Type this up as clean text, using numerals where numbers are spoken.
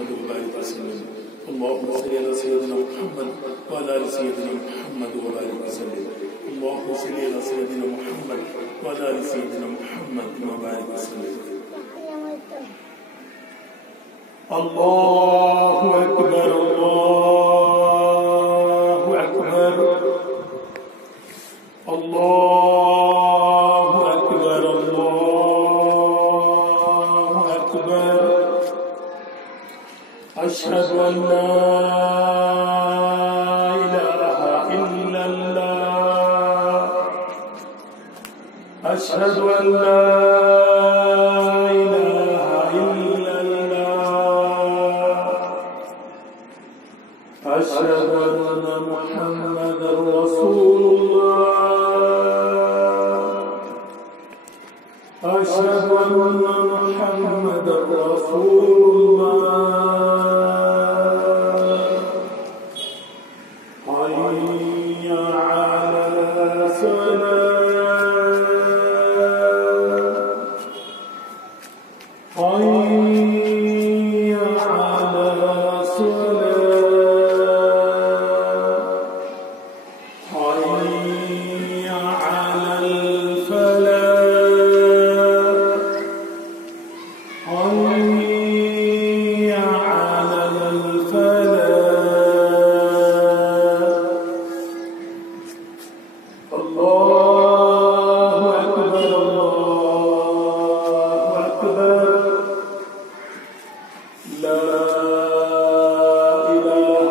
محمد وبارك وسلم اللهم صل على سيدنا محمد وعلى آل سيدنا محمد وبارك وسلم اللهم صل على سيدنا محمد وعلى آل سيدنا محمد وبارك وسلم الله أكبر الله أكبر الله أكبر الله أكبر أشهد أن لا إله إلا الله أشهد أن لا إله إلا الله أشهد أن محمدا رسول الله أشهد أن محمدا رسول الله حي على الصلاة حي على الصلاة حي على الفلاح حي على الفلاح الله أكبر الله أكبر لا إله إلا الله